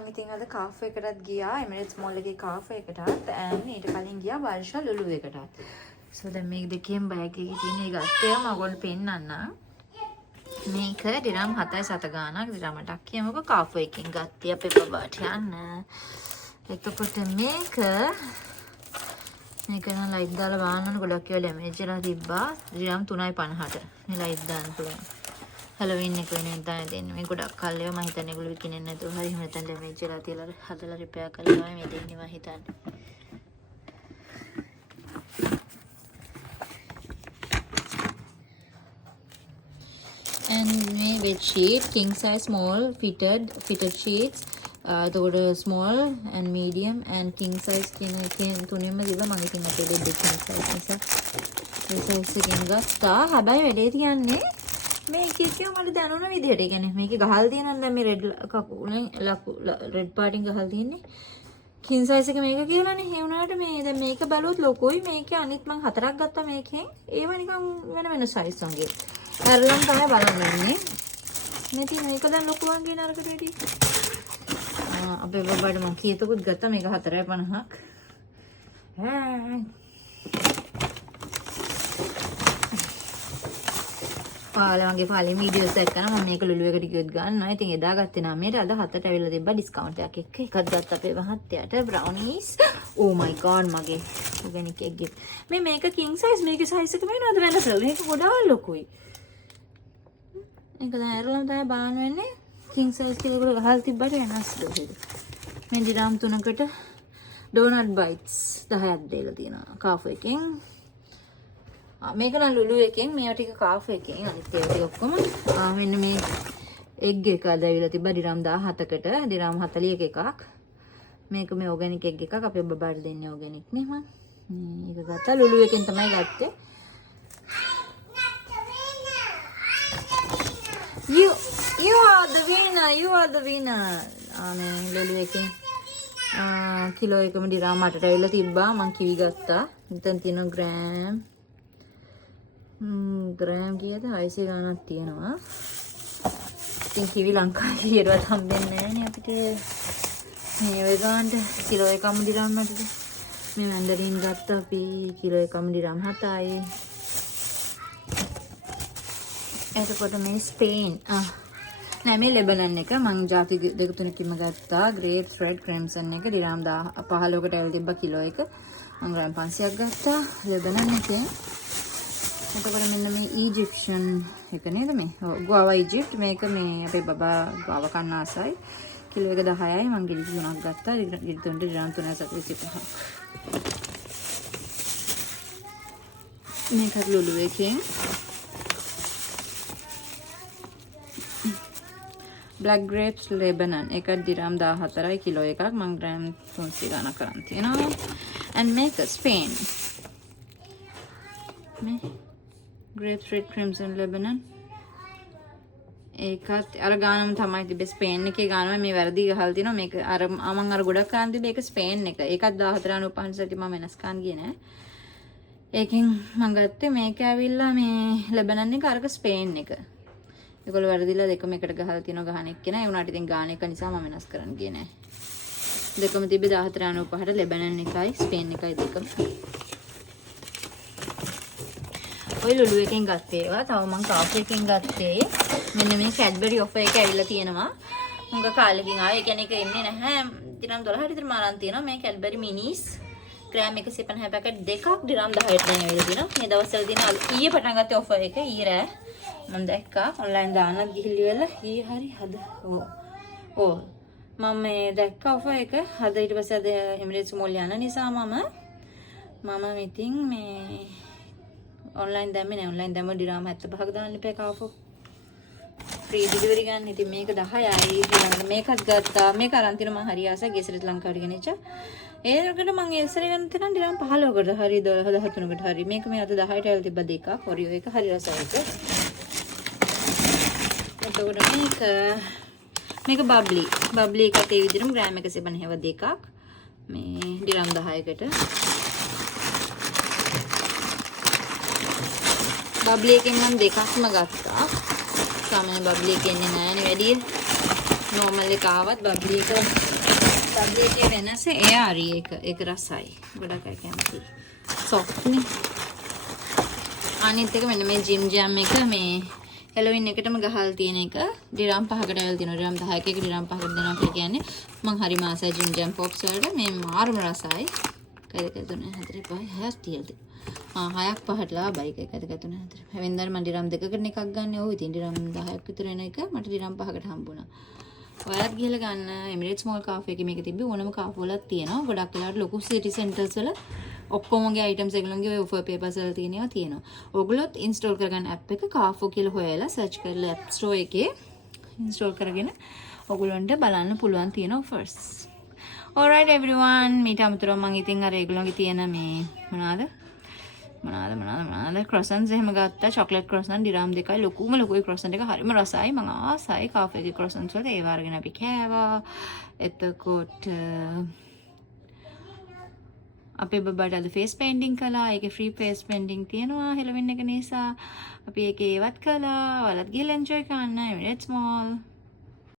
මම ඉතින් අද කාෆේ එකටත් ගියා එමිරේට්ස් මෝල් එකේ කාෆේ එකටත් and ඊට කලින් ගියා වර්ෂා ලුලු එකටත්. so දැන් මේක දෙකේම බෑග් එකේ තියෙන එක ගත්තේ මම ඔයගොල්ලෝ පෙන්නන්න. මේක දිරම් 7 ගානක් දිරමටක් කියමුකෝ කාෆේ එකකින් ගත්තේ අපේ බබාට යන්න. එතකොට මේක නම් ලයිට් දාලා බලන්න ගොඩක් ඒවා ඩැමේජ් වෙලා තිබ්බා. දිරම් 3.50ට. මේ ලයිට් දාන්න පුළුවන්. හැලෝවින් එක වෙනුවෙන් තමයි දෙන්නේ. මේ ගොඩක් කල් ඒවා මම හිතන්නේ ඒගොල්ලෝ විකිනෙන්නේ නැතුව හරි එහෙම නැත්නම් ඩැමේජ් වෙලා තියලා හදලා රිපෙයාර් කරලා මේ දෙන්නේ මම හිතන්නේ. and මේ bed sheet king size small fitted sheets the small and medium and king size කියන තුනෙම දීලා මම ඉතින් අපේ bed king size නිසා ඒ size එකෙන් ගත්තා. හැබැයි වැඩේ තියන්නේ මේක කියව මට දැනුණ විදිහට. ඒ කියන්නේ මේකේ ගහල් තියෙනවා දැන් මේ රෙඩ් කකුලෙන් රෙඩ් පාටින් ගහල් තියෙන්නේ. king size එක මේක කියලානේ. ඒ වුණාට මේ දැන් මේක බලුවොත් ලොකුයි. මේකේ අනිත් මං 4ක් ගත්තා මේකෙන්. ඒව නිකන් වෙන size වගේ. හැරලම් තමයි බලන්න ඉන්නේ. මේ තියෙන මේක දැන් ලොකු වගේ නරකට වැඩි. අපේ බබාට මම කීයතකුත් ගත්තා මේක 4.50ක්. පාලමගේ පාලේ වීඩියෝස් එක කරන මම මේක ලුලු එකට ගියොත් ගන්නවා. ඉතින් එදා ගත්තේ නම් මේට අද 7ට ඇවිල්ලා තිබ්බා ඩිස්කවුන්ට් එකක් එක්ක. එකක් ගත්ත අපේ මහත්තයාට බ්‍රවුනීස්. oh my god මගේ ඔගනික් එක ගිෆ්ට්. මේක king size මේකේ size එක වෙනවද වෙනසද? මේක ගොඩාක් ලොකුයි. ඒක දැන් ඇරලම තමයි බාන වෙන්නේ. king size කියලා ගහලා තිබ්බට වෙනස්ද ඒක. මේ දිරාම් 3කට ඩෝනට් බයිට්ස් 10ක් දීලා තියෙනවා කාෆේ එකෙන්. මේක නම් ලුලු එකෙන් මේවා ටික කාෆේ එකෙන් අනිත් ඒවා ටික ඔක්කොම මෙන්න මේ එග් එක අදවිලා තිබ්බා දිරාම් 17කට දිරාම් 40ක එකක්. මේක මේ ඕගැනික් එග් එකක් අපේ බබාට දෙන්නේ ඕගැනික් නේ මම. මේක ගත්තා ලුලු එකෙන් තමයි ගත්තේ. You are the winner. මේ ලුලු එකෙන් කිලෝ එකම දිරාම් 8ට ඇවිල්ලා තිබ්බා. මං කිවි ගත්තා. මෙතන තියෙන ග්‍රෑම් කීයද 600 ගණනක් තියෙනවා. ඉතින් කිවි ලංකාවේ ඊටවත් හම්බෙන්නේ නැහැ නේ අපිට. මේ වේගාන්ට කිලෝ එකම දිරාම් 8ට. මේ මැන්ඩරින් ගත්තා අපි කිලෝ එකම දිරාම් 7යි. එතකොට මේ ස්පේන් නෑ මේ ලෙබනන් එක මං ජාති දෙක තුනකින්ම ගත්තා. ග්‍රේප්ස් රෙඩ් ක්‍රිම්සන් එක දිරාම් 15කට ඇවිල්ලා තිබ්බා කිලෝ එක. මං ග්‍රෑම් 500ක් ගත්තා ලෙබනන් එකෙන්. එතකොට මෙන්න මේ ඊජිප්ෂන් එක නේද මේ ගුවාවා ඊජිප්ට් මේක මේ අපේ බබා ගාව කන්න ආසයි. කිලෝ එක 10යි මං ගෙඩි 3ක් ගත්තා. ගෙඩි 3ට දිරාම් 3.25ක්. මේකත් ලුලු එකෙන් black grapes lebanon එක දිරාම් 14යි කිලෝ එකක් මං ග්‍රෑම් 300 ගණන් කරන් තියෙනවා. and මේක ස්පේන් මේ grapes red crimson lebanon ඒකත් අර ගානම තමයි තිබ්බේ ස්පේන් එකේ ගානම මේ වැරදි ගහලා තිනවා. මේක අර මම අර ගොඩක් ගන්න තිබ්බේ ඒක ස්පේන් එක. ඒකත් 14.95 මම වෙනස් ගන්න ගියේ නෑ. ඒකෙන් මම ගත්තේ මේක ඇවිල්ලා මේ ලෙබනන් එක අරක ස්පේන් එක. ඒගොල්ලෝ වැරදිලා දෙකම එකට ගහලා තිනවා ගහන එක නෑ. ඒ උනාට ඉතින් ගාන එක නිසා මම වෙනස් කරන්න ගියේ නෑ. දෙකම තිබ්බේ 14.95ට ලෙබනන් එකයි ස්පේන් එකයි දෙකම. ඔය ලුලු එකෙන් ගත්තේ ඒවා. තව මං කාෆේ එකෙන් ගත්තේ මෙන්න මේ කැඩ්බරි ඔෆර් එක ඇවිල්ලා තියෙනවා. මුංග කාලෙකින් ආවේ. ඒ කියන්නේ ඒක එන්නේ නැහැ. දිරම් 12ට විතර මාරන් තියෙනවා. මේ කැඩ්බරි මිනිස් ග්‍රෑම් 150 පැකට් දෙකක් දිරම් 10ට දැන් ඇවිල්ලා තියෙනවා. මේ දවස්වල තියෙන ඊයේ පටන් ගත්තේ ඔෆර් එක. ඊයේ රෑ මම දැක්කා ඔන්ලයින් දාන්නත් ගිහිල්ලා ඊයේ හරි හද ඕ මම මේ දැක්කා ඔෆර් එක. හද ඊට පස්සේ අද එමිරේට්ස් මෝල් යන නිසා මම ඉතින් මේ ඔන්ලයින් දැම්මේ නෑ. ඔන්ලයින් දැම්ම දිරාම් 75ක දාන්න එපා කාෆෝ. ෆ්‍රී ඩිලිවරි ගන්න. ඉතින් මේක 10යි. ඊළඟට මේකත් ගත්තා. මේක අරන් තින මම හරි ආසයි ගෙසරිට ලංකාවට ගෙනිච්චා. ඒකට මම එල්සරේ ගන්න තන දිරාම් 15කට හරි 12 13කට හරි. මේක මේ අද 10ට ඇවිල්ලා තිබ්බ දෙකක්. ඔරියෝ එක හරි රසයි එක. එතකොට මේක බබ්ලි එකත් ඒ විදිහටම ග්‍රෑම් 150 දෙකක්. මේ දිරාම් 10කට බබ්ලි එකෙන් මම දෙකක්ම ගත්තා. සාමාන්‍ය බබ්ලි එක එන්නේ නැහැනේ වැඩි. normal එක ආවත් බබ්ලි එක ඩබ්ලිව් එකේ වෙනස ARE එක රසයි. ගොඩක් අය කැමති. soft නේ. අනිත් එක මෙන්න මේ ජිම් ජෑම් එක මේ හෙලෝවින් එකටම ගහලා තියෙන එක ඩිරම් 5කට ඇවිල්ලා තියෙනවා. ඩිරම් 10ක එක ඩිරම් 5කට දෙනවා කියලා කියන්නේ මං හරි මාසයි ජිම් ජෑම් පොප්ස් වලට මේ මාරුම රසයි. 1 2 3 4 5 6 තියෙල්ද. 6ක් 5ට ලාභයි 1 2 3 4. හැවෙන්දාට මං ඩිරම් 2කට එකක් ගන්න ඕවා. ඉතින් ඩිරම් 10ක් විතර එන එක මට ඩිරම් 5කට හම්බුණා. ඔයාලත් ගිහලා ගන්න එමිරේට්ස් මෝල් කාෆේ එකේ මේක තිබ්බේ ඕනම කාෆේ වලක් තියෙනවා. ගොඩක් වෙලාවට ලොකු සිටි සෙන්ටර්ස් වල ඔක්කොමගේ අයිටම්ස් එකලුන්ගේ ඔය ඔෆර් පේපර්ස් වල තියෙනවා. ඔයගොල්ලොත් ඉන්ස්ටෝල් කරගන්න ඇප් එක කාෆෝ කියලා හොයලා සර්ච් කරලා ඇප් ස්ටෝර් එකේ ඉන්ස්ටෝල් කරගෙන ඔයගොල්ලන්ට බලන්න පුළුවන් තියෙන ඔෆර්ස්. alright everyone මීට අමතරව මම ඉතින් අර ඒගොල්ලන්ගේ තියෙන මේ මොනවාද ක්‍රොසන්ස් එහෙම ගත්තා. චොක්ලට් ක්‍රොසන් ඩිරම් 2යි ලොකුයි ක්‍රොසන් එක හරිම රසයි. මම ආසයි කාෆේ එකේ ක්‍රොසන්ස් වලට ඒව අරගෙන අපි කෑවා. එතකොට අපේ බබාට අද ෆේස් පේන්ටිං කළා. ඒකේ ෆ්‍රී ෆේස් පේන්ටිං තියෙනවා හෙලවින් එක නිසා. අපි ඒකේ ඒවත් කළා. ඔයාලත් ගිහලා එන්ජොයි කරන්න. එමිරේට්ස් මෝල්